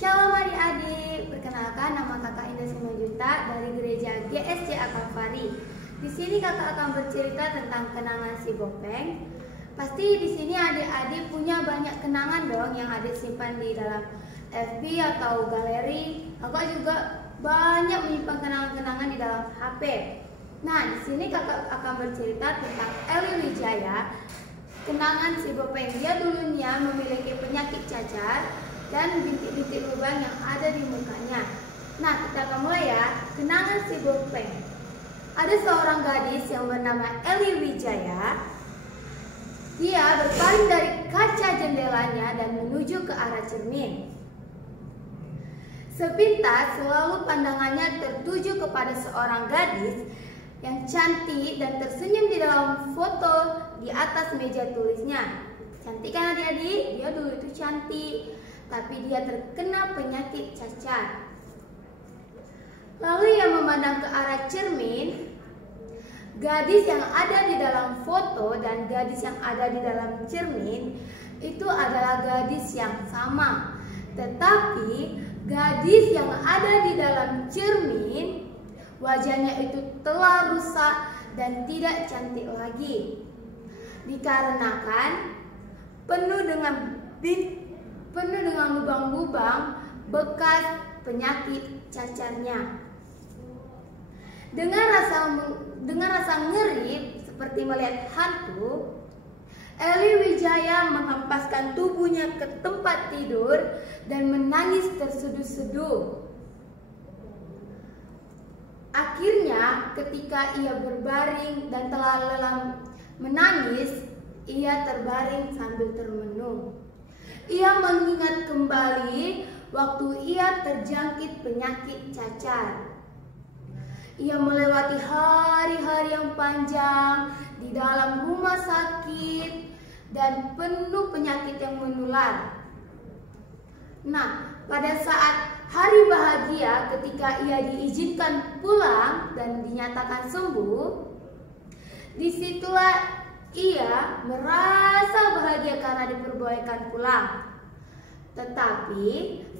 Shalom adik-adik, perkenalkan nama kakak Indah Simanjuntak dari gereja GSCA Kalvari. Di sini kakak akan bercerita tentang kenangan si Bopeng. Pasti di sini adik-adik punya banyak kenangan dong yang adik simpan di dalam FB atau galeri. Kakak juga banyak menyimpan kenangan-kenangan di dalam HP. Nah, di sini kakak akan bercerita tentang Eli Wijaya. Kenangan si Bopeng, dia dulunya memiliki penyakit cacar dan bintik-bintik lubang yang ada di mukanya. Nah, kita akan mulai ya. Kenangan si Bopeng. Ada seorang gadis yang bernama Eli Wijaya. Dia berpaling dari kaca jendelanya dan menuju ke arah cermin. Sepintas selalu pandangannya tertuju kepada seorang gadis yang cantik dan tersenyum di dalam foto di atas meja tulisnya. Cantik kan adik-adik? Dia dulu itu cantik, tapi dia terkena penyakit cacar. Lalu ia memandang ke arah cermin. Gadis yang ada di dalam foto dan gadis yang ada di dalam cermin itu adalah gadis yang sama. Tetapi gadis yang ada di dalam cermin, wajahnya itu telah rusak dan tidak cantik lagi, dikarenakan penuh dengan lubang-lubang bekas penyakit cacarnya. Dengan rasa ngeri seperti melihat hantu, Eli Wijaya menghempaskan tubuhnya ke tempat tidur dan menangis terseduh-seduh. Akhirnya, ketika ia berbaring dan telah lelah menangis, ia terbaring sambil termenung. Ia mengingat kembali waktu ia terjangkit penyakit cacar. Ia melewati hari-hari yang panjang di dalam rumah sakit dan penuh penyakit yang menular. Nah, pada saat hari bahagia ketika ia diizinkan pulang dan dinyatakan sembuh, disitulah ia merasa bahagia karena diperbolehkan pulang. Tetapi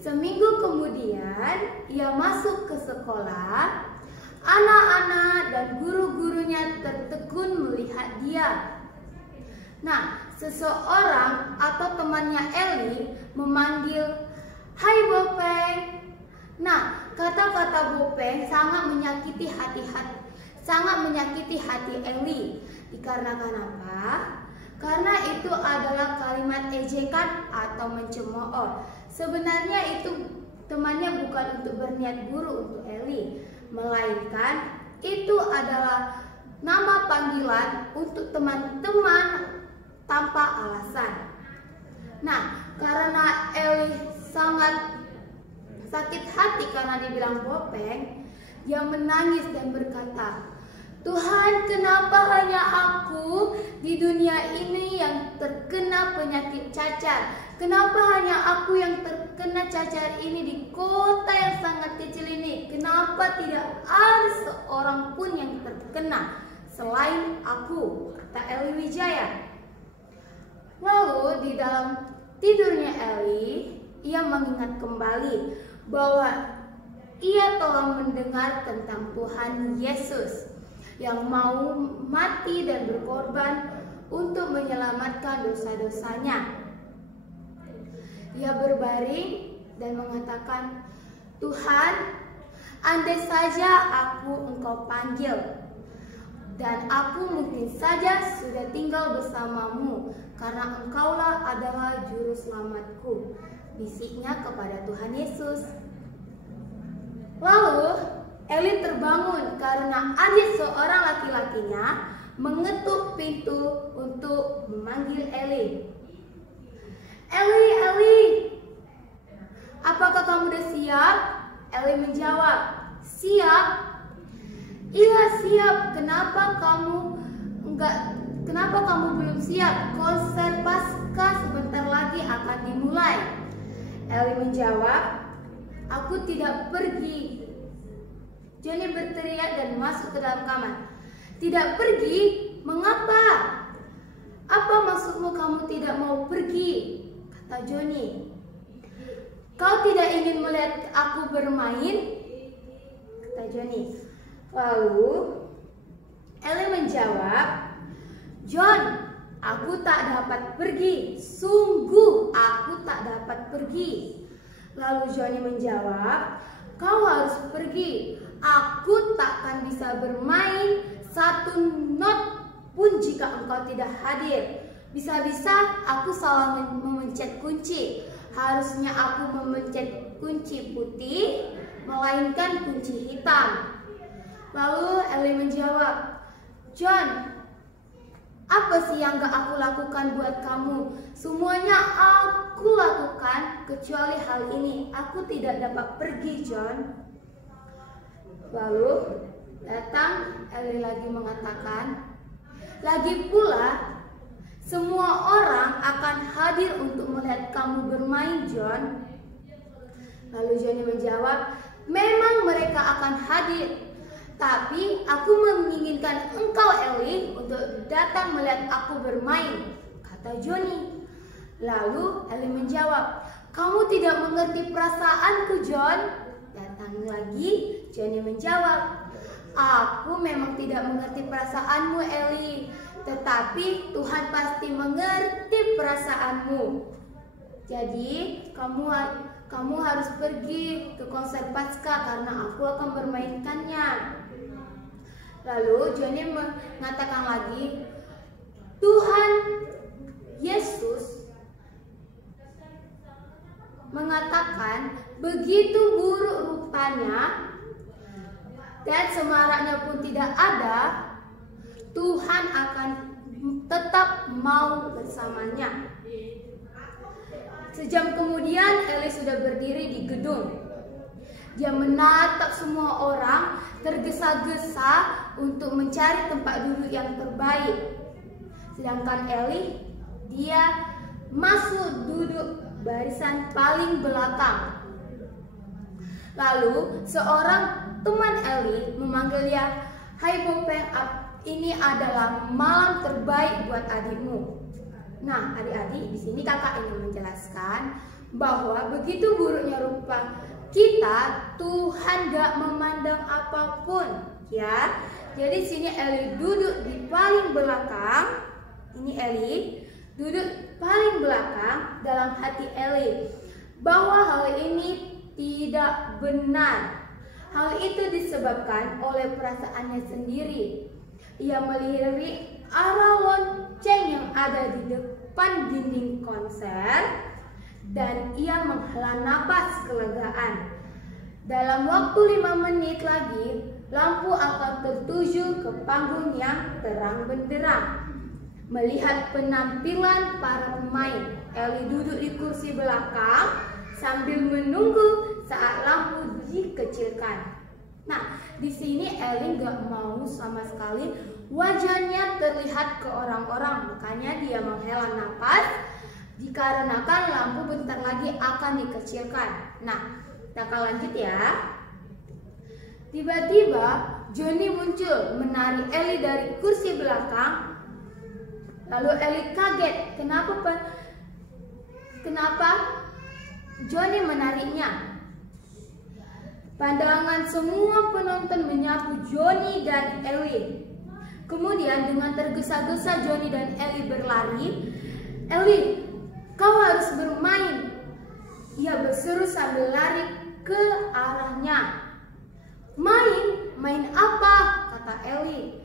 seminggu kemudian ia masuk ke sekolah. Anak-anak dan guru-gurunya tertegun melihat dia. Nah, seseorang atau temannya Eli memanggil, "Hai Bopeng." Nah, kata-kata Bopeng sangat menyakiti hati Eli. Dikarenakan apa? Karena itu adalah kalimat ejekan atau mencemooh. Sebenarnya itu temannya bukan untuk berniat buruk untuk Eli, melainkan itu adalah nama panggilan untuk teman-teman tanpa alasan. Nah, karena Eli sangat sakit hati karena dibilang Bopeng, dia menangis dan berkata, "Tuhan, kenapa hanya aku di dunia ini yang terkena penyakit cacar? Kenapa hanya aku yang terkena cacar ini di kota yang sangat kecil ini? Kenapa tidak ada seorang pun yang terkena selain aku?" kata Eli Wijaya. Lalu di dalam tidurnya Eli, ia mengingat kembali bahwa ia telah mendengar tentang Tuhan Yesus yang mau mati dan berkorban untuk menyelamatkan dosa-dosanya. Ia berbaring dan mengatakan, "Tuhan, andai saja Engkau panggil, dan aku mungkin saja sudah tinggal bersamamu, karena Engkaulah adalah juru selamatku," bisiknya kepada Tuhan Yesus. Lalu Eli terbangun karena ada seorang laki-lakinya mengetuk pintu untuk memanggil Eli. "Eli, Eli, apakah kamu udah siap?" Eli menjawab, "Siap." "Iya, siap. Kenapa kamu belum siap? Konser Paskah sebentar lagi akan dimulai." Eli menjawab, "Aku tidak pergi." Johnny berteriak dan masuk ke dalam kamar. "Tidak pergi? Mengapa? Apa maksudmu kamu tidak mau pergi?" kata Johnny. "Kau kau tidak ingin melihat aku bermain? Kata Johnny. Lalu Ellie menjawab, John, aku tak dapat pergi. Sungguh aku tak dapat pergi. Lalu Johnny menjawab, kau harus pergi. Aku takkan bisa bermain satu not pun jika engkau tidak hadir. Bisa-bisa aku salah memencet kunci. Harusnya aku memencet kunci putih, melainkan kunci hitam. Lalu Ellie menjawab, John, apa sih yang gak aku lakukan buat kamu? Semuanya aku lakukan kecuali hal ini. Aku tidak dapat pergi, John. Lalu datang Ellie lagi mengatakan, lagi pula semua orang akan hadir untuk melihat kamu bermain, John. Lalu Johnny menjawab, memang mereka akan hadir, tapi aku menginginkan engkau, Ellie, untuk datang melihat aku bermain, kata Johnny. Lalu Ellie menjawab, kamu tidak mengerti perasaanku, John. Datang lagi Johnny menjawab, aku memang tidak mengerti perasaanmu, Ellie, tetapi Tuhan pasti mengerti perasaanmu. Jadi kamu harus pergi ke konser Paskah karena aku akan bermainkannya. Lalu Johnny mengatakan lagi, Tuhan Yesus mengatakan begitu buruk rupanya dan semaraknya pun tidak ada, Tuhan akan tetap mau bersamanya. Sejam kemudian Ellie sudah berdiri di gedung. Dia menatap semua orang tergesa-gesa untuk mencari tempat duduk yang terbaik. Sedangkan Ellie, dia masuk duduk barisan paling belakang. Lalu seorang teman Ellie memanggil dia, hai Bopeng, ini adalah malam terbaik buat adikmu. Nah, adik-adik, di sini kakak ingin menjelaskan bahwa begitu buruknya rupa kita, Tuhan gak memandang apapun, ya. Jadi sini Ellie duduk di paling belakang. Ini Ellie duduk paling belakang. Dalam hati Ellie bahwa hal ini tidak benar. Hal itu disebabkan oleh perasaannya sendiri. Ia melirik arah lonceng yang ada di depan dinding konser dan ia menghela napas kelegaan. Dalam waktu 5 menit lagi, lampu akan tertuju ke panggung yang terang benderang. Melihat penampilan para pemain, Ellie duduk di kursi belakang sambil menunggu saat lampu dikecilkan. Nah, di sini Ellie nggak mau sama sekali wajahnya terlihat ke orang-orang, makanya dia menghela napas dikarenakan lampu bentar lagi akan dikecilkan. Nah, kita akan lanjut ya. Tiba-tiba Johnny muncul menarik Ellie dari kursi belakang. Lalu Ellie kaget, kenapa Johnny menariknya? Pandangan semua penonton menyapu Johnny dan Ellie. Kemudian dengan tergesa-gesa Johnny dan Ellie berlari. Ellie, kau harus bermain. Ia berseru sambil lari ke arahnya. Main apa? Kata Ellie.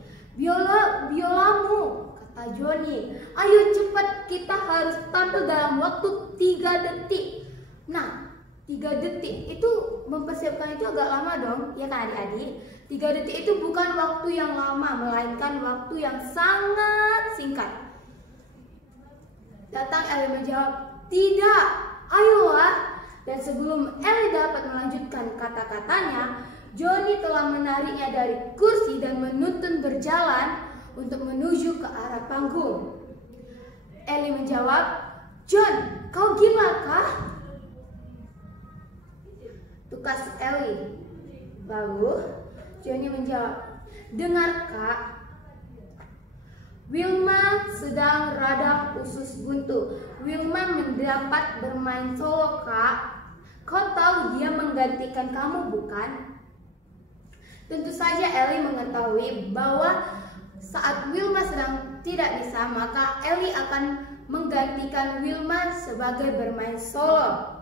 Biolamu, kata Johnny. Ayo cepat, kita harus tampil dalam waktu 3 detik. Nah, 3 detik itu mempersiapkan itu agak lama dong, ya kan adik-adik? 3 detik itu bukan waktu yang lama, melainkan waktu yang sangat singkat. Datang Ellie menjawab, tidak, ayolah. Dan sebelum Ellie dapat melanjutkan kata-katanya, Johnny telah menariknya dari kursi dan menuntun berjalan untuk menuju ke arah panggung. Ellie menjawab, John, kau gila kah? Tukas Ellie. Lalu Johnny menjawab, dengar kak, Wilma sedang radang usus buntu. Wilma mendapat bermain solo kak. Kau tahu dia menggantikan kamu, bukan? Tentu saja Ellie mengetahui bahwa saat Wilma sedang tidak bisa, maka Ellie akan menggantikan Wilma sebagai bermain solo.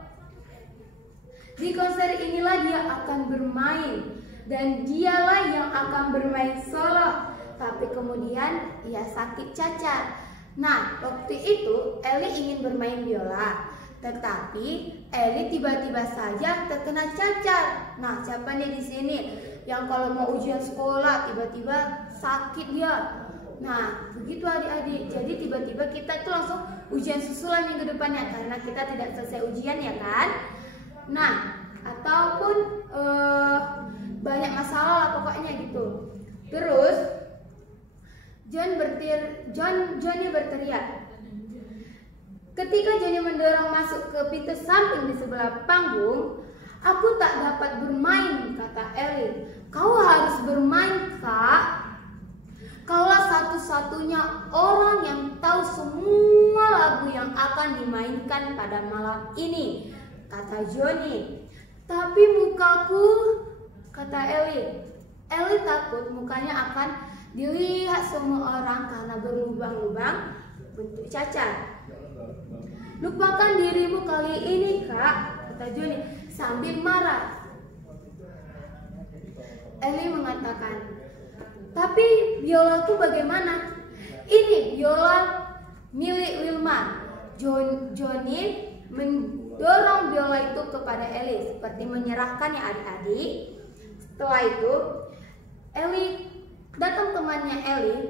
Di konser inilah dia akan bermain dan dialah yang akan bermain solo. Tapi kemudian ia sakit cacat. Nah, waktu itu Ellie ingin bermain biola, tetapi Ellie tiba-tiba saja terkena cacat. Nah, siapa nih di sini yang kalau mau ujian sekolah tiba-tiba sakit dia? Nah, begitu adik-adik. Jadi tiba-tiba kita itu langsung ujian susulan minggu depannya karena kita tidak selesai ujian, ya kan? Nah, ataupun banyak masalah lah pokoknya gitu. Terus Johnny berteriak. Ketika Johnny mendorong masuk ke pintu samping di sebelah panggung, "Aku tak dapat bermain," kata Ellie. "Kau harus bermain, Kak. Kaulah satu-satunya orang yang tahu semua lagu yang akan dimainkan pada malam ini," kata Johnny. "Tapi mukaku," kata Ellie. Ellie takut mukanya akan dilihat semua orang karena berlubang-lubang bentuk cacat. "Lupakan dirimu kali ini, Kak," kata Johnny sambil marah. Ellie mengatakan, "Tapi biolaku bagaimana? Ini biola milik Wilma." Johnny mendorong biola itu kepada Ellie seperti menyerahkannya adik-adik. Setelah itu Ellie datang temannya Ellie.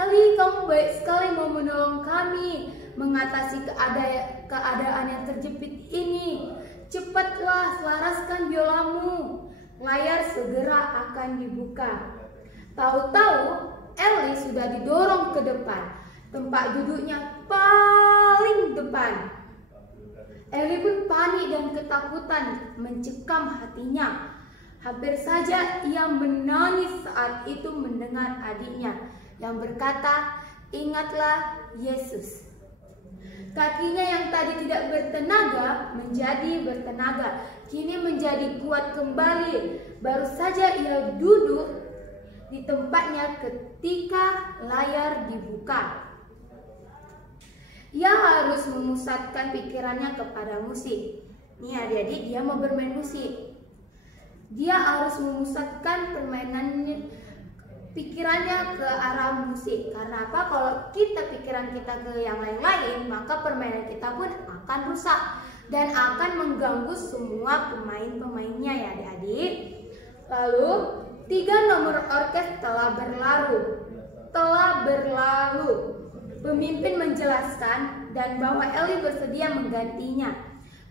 "Ellie, kamu baik sekali mau menolong kami mengatasi keadaan yang terjepit ini. Cepatlah selaraskan biolamu. Layar segera akan dibuka." Tahu-tahu Ellie sudah didorong ke depan, tempat duduknya paling depan. Ellie pun panik dan ketakutan mencekam hatinya. Hampir saja ia menangis saat itu mendengar adiknya yang berkata, "Ingatlah Yesus." Kakinya yang tadi tidak bertenaga menjadi bertenaga, kini menjadi kuat kembali. Baru saja ia duduk di tempatnya ketika layar dibuka. Ia harus memusatkan pikirannya kepada musik. Nih adik-adik, dia mau bermain musik. Dia harus memusatkan pikirannya ke arah musik. Karena apa? Kalau pikiran kita ke yang lain-lain, maka permainan kita pun akan rusak dan akan mengganggu semua pemain-pemainnya, ya adik-adik. Lalu 3 nomor orkes telah berlalu. Pemimpin menjelaskan dan bahwa Ellie bersedia menggantinya.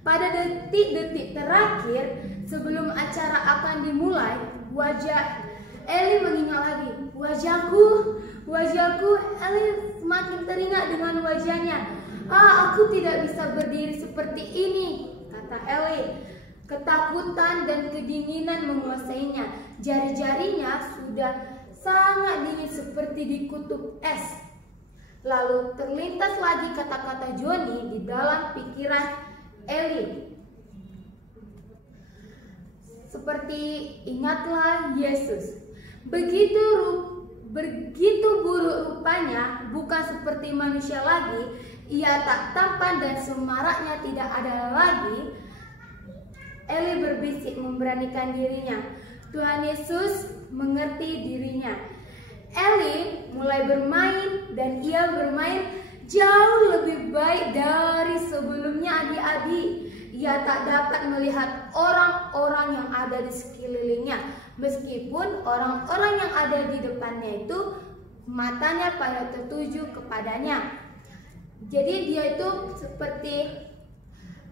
Pada detik-detik terakhir sebelum acara akan dimulai, wajah Ellie mengingat lagi. Wajahku. Ellie semakin teringat dengan wajahnya. Aku tidak bisa berdiri seperti ini," kata Ellie. Ketakutan dan kedinginan menguasainya. Jari-jarinya sudah sangat dingin seperti di kutub es. Lalu terlintas lagi kata-kata Johnny di dalam pikiran Ellie. Seperti, "Ingatlah Yesus." Begitu buruk rupanya, bukan seperti manusia lagi. Ia tak tampan dan semaraknya tidak ada lagi. Ellie berbisik memberanikan dirinya. Tuhan Yesus mengerti dirinya. Ellie mulai bermain dan ia bermain jauh lebih baik dari sebelumnya adik-adik. Ia tak dapat melihat orang-orang yang ada di sekelilingnya. Meskipun orang-orang yang ada di depannya itu matanya pada tertuju kepadanya. Jadi dia itu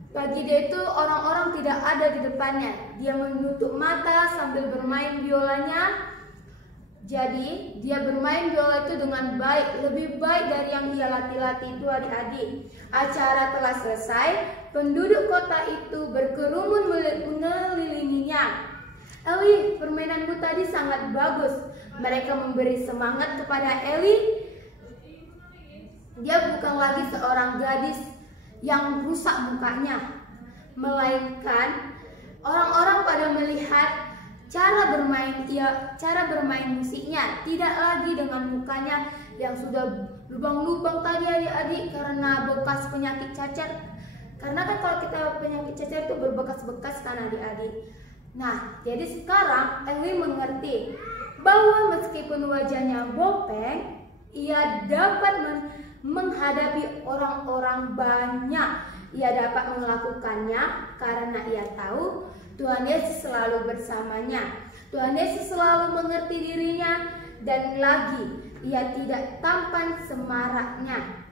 bagi dia itu orang-orang tidak ada di depannya. Dia menutup mata sambil bermain biolanya. Jadi dia bermain biola itu dengan baik, lebih baik dari yang dia latih-latih itu adik-adik. Acara telah selesai, penduduk kota itu berkerumun mengelilinginya. "Ellie, permainanmu tadi sangat bagus." Mereka memberi semangat kepada Ellie. Dia bukan lagi seorang gadis yang rusak mukanya. melainkan orang-orang pada melihat cara bermain musiknya, tidak lagi dengan mukanya yang sudah lubang-lubang tadi adik-adik karena bekas penyakit cacar. Karena kan kalau kita penyakit cacar itu berbekas-bekas kan adik-adik. Nah, jadi sekarang Eli mengerti bahwa meskipun wajahnya bopeng, ia dapat menghadapi orang-orang banyak. Ia dapat melakukannya karena ia tahu Tuhan Yesus selalu bersamanya. Tuhan Yesus selalu mengerti dirinya dan lagi ia tidak tampan semaraknya.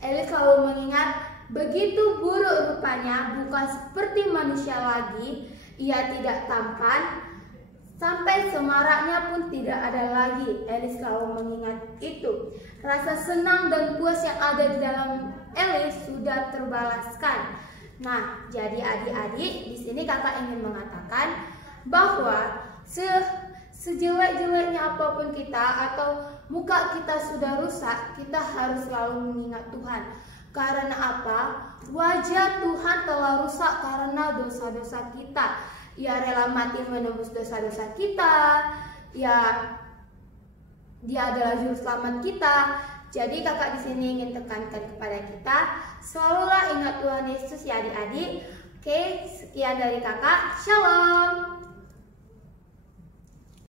Eli selalu mengingat begitu buruk rupanya, bukan seperti manusia lagi. Ia tidak tampan, sampai semaraknya pun tidak ada lagi. Eli selalu mengingat itu. Rasa senang dan puas yang ada di dalam Eli sudah terbalaskan. Nah, jadi adik-adik, di sini kakak ingin mengatakan bahwa sejelek-jeleknya apapun kita atau muka kita sudah rusak, kita harus selalu mengingat Tuhan. Karena apa? Wajah Tuhan telah rusak karena dosa-dosa kita. Ia rela mati menebus dosa-dosa kita. Dia adalah juru selamat kita. Jadi kakak di sini ingin tekankan kepada kita, selalulah ingat Tuhan Yesus ya adik-adik. Oke, sekian dari kakak. Shalom.